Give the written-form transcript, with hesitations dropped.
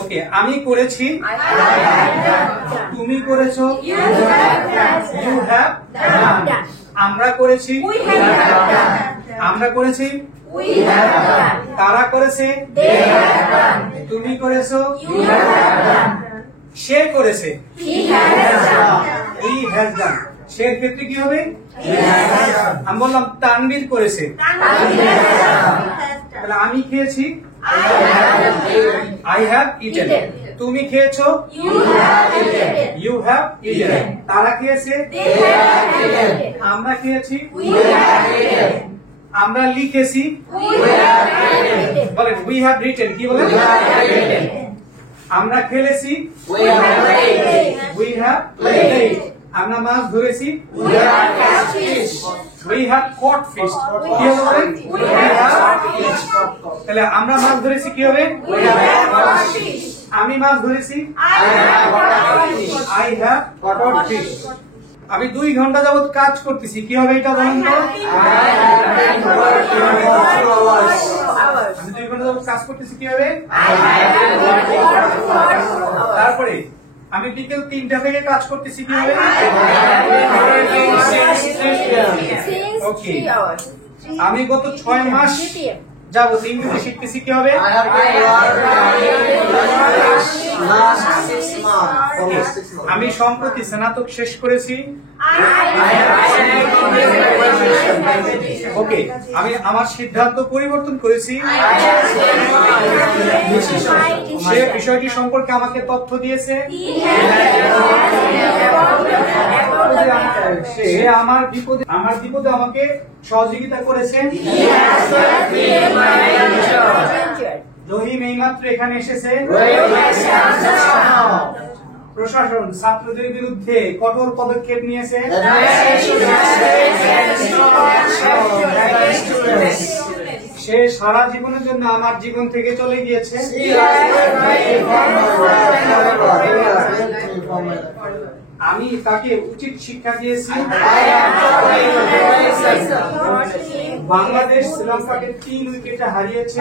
ওকে, আমি করেছি, তুমি করেছো, ইউ হ্যাভ ডান। আমরা করেছি, আমরা করেছি, তারা করেছে, তুমি করেছো, সে করেছে, হি হ্যাজ ডান। সে ক্ষেত্রে কি হবে? আমি বললাম তানভীর করেছে, তাহলে আমি খেয়েছি, I have eaten. তুমি খেয়েছো, you have eaten. তারা খেয়েছে, আমরা খেয়েছি, আমরা লিখেছি, বলেন we have written। কি বলেন? আমরা খেলেছি, we have played। আমরা মাছ ধরেছি, we have caught fish। কি হবে বলেন? তাহলে আমরা মাছ ধরেছি কি হবে? আমি মাছ ধরেছি, I have caught fish। আমি 2 ঘন্টা যাবত কাজ করতেছি, কি হবে এটা বলেন তো? আমি 2 ঘন্টা যাবত কাজ করতেছি, কি হবে? তারপরে আমি বিকেল 3টা থেকে কাজ করতেছি, কি হবে? ওকে, আমি গত 6 মাস যাবত ইংরেজি শিখতেছি, কি হবে? আমি সম্প্রতি স্নাতক শেষ করেছি। ওকে, আমি আমার সিদ্ধান্ত পরিবর্তন করেছি। সে বিষয়টি সম্পর্কে আমাকে তথ্য দিয়েছে। সে আমার বিপদে আমাকে সহযোগিতা করেছে। রহিম এইমাত্র এখানে এসেছে। প্রশাসন ছাত্রদের বিরুদ্ধে কঠোর পদক্ষেপ নিয়েছে। সে সারা জীবনের জন্য আমার জীবন থেকে চলে গিয়েছে। আমি তাকে উচিত শিক্ষা দিয়েছি। বাংলাদেশ শ্রীলঙ্কাকে 3 উইকেটে হারিয়েছে।